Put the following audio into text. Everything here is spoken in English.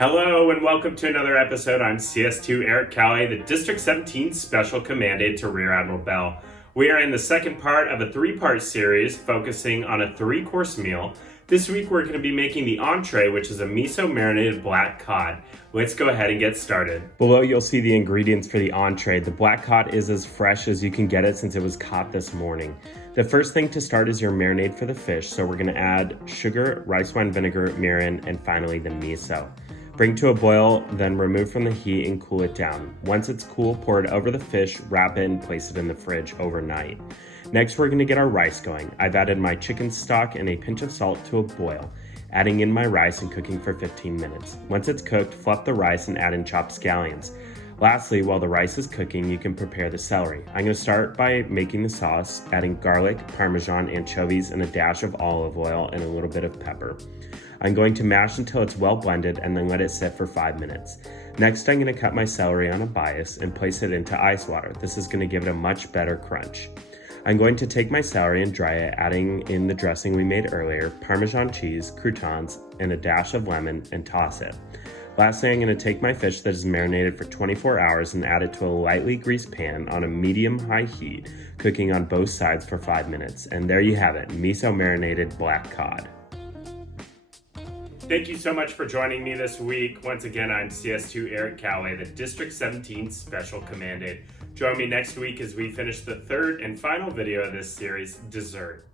Hello and welcome to another episode. I'm CS2 Eric Calley, the District 17 Special Command Aide to Rear Admiral Bell. We are in the second part of a three-part series focusing on a three-course meal. This week we're going to be making the entree, which is a miso marinated black cod. Let's go ahead and get started. Below you'll see the ingredients for the entree. The black cod is as fresh as you can get it since it was caught this morning. The first thing to start is your marinade for the fish, so we're going to add sugar, rice wine vinegar, mirin, and finally the miso. Bring to a boil, then remove from the heat and cool it down. Once it's cool, pour it over the fish, wrap it, and place it in the fridge overnight. Next, we're going to get our rice going. I've added my chicken stock and a pinch of salt to a boil, adding in my rice and cooking for 15 minutes. Once it's cooked, fluff the rice and add in chopped scallions. Lastly, while the rice is cooking, you can prepare the celery. I'm going to start by making the sauce, adding garlic, parmesan, anchovies, and a dash of olive oil and a little bit of pepper. I'm going to mash until it's well blended and then let it sit for 5 minutes. Next, I'm going to cut my celery on a bias and place it into ice water. This is going to give it a much better crunch. I'm going to take my celery and dry it, adding in the dressing we made earlier, Parmesan cheese, croutons, and a dash of lemon, and toss it. Lastly, I'm going to take my fish that is marinated for 24 hours and add it to a lightly greased pan on a medium-high heat, cooking on both sides for 5 minutes. And there you have it, miso marinated black cod. Thank you so much for joining me this week. Once again, I'm CS2 Eric Calley, the District 17 Special Command Aide. Join me next week as we finish the third and final video of this series, Dessert.